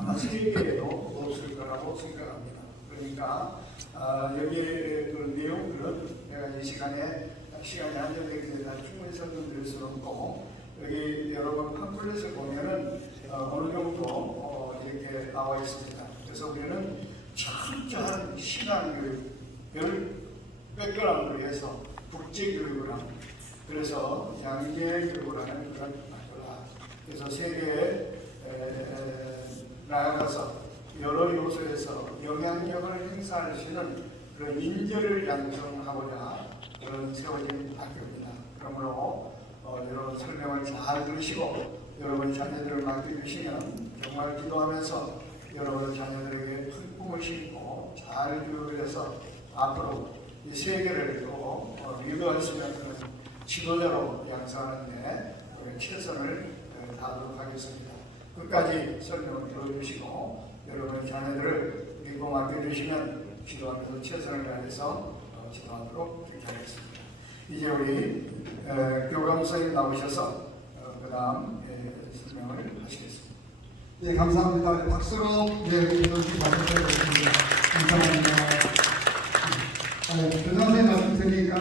아마 세계에도 없을 거라고 생각합니다. 그러니까 아, 여기에 그 내용들은 내가 이 시간에 시간이 한정되기 때문에 다 충분히 설명드릴 수는 없고 여기 여러분 팜플렛을 보면은 어, 어느 정도 어, 이렇게 나와 있습니다. 그래서 우리는 철저한 신앙교육을 백그라운드로 해서 국제교육을 합니다. 그래서 양계교육을 하는 그런. 그래서 에, 나아가서 여러 요소에서 영향력을 행사할 수 있는 그런 인재를 양성하고자 그런 세워진 학교입니다. 그러므로 어, 여러분 설명을 잘 들으시고 여러분 자녀들을 맡겨주시면 정말 기도하면서 여러분 자녀들에게 큰 꿈을 심고 잘 교육을 해서 앞으로 이 세계를 또 어, 리드할 수 있는 그런 지도자로 양성하는 데 최선을 어, 다하도록 하겠습니다. 끝까지 설명을 들어주시고 여러분 자녀들을 우리 공학교 주시면 기도하면서 최선을 다해서 어, 기도하도록 그렇게 하겠습니다. 이제 우리 교감선생님 나오셔서 어, 그 다음 설명을 하시겠습니다. 예, 감사합니다. 예, 박수로 예, 이렇게 말씀드리겠습니다. 감사합니다. 예, 아, 예, 교감선생님 말씀드리니까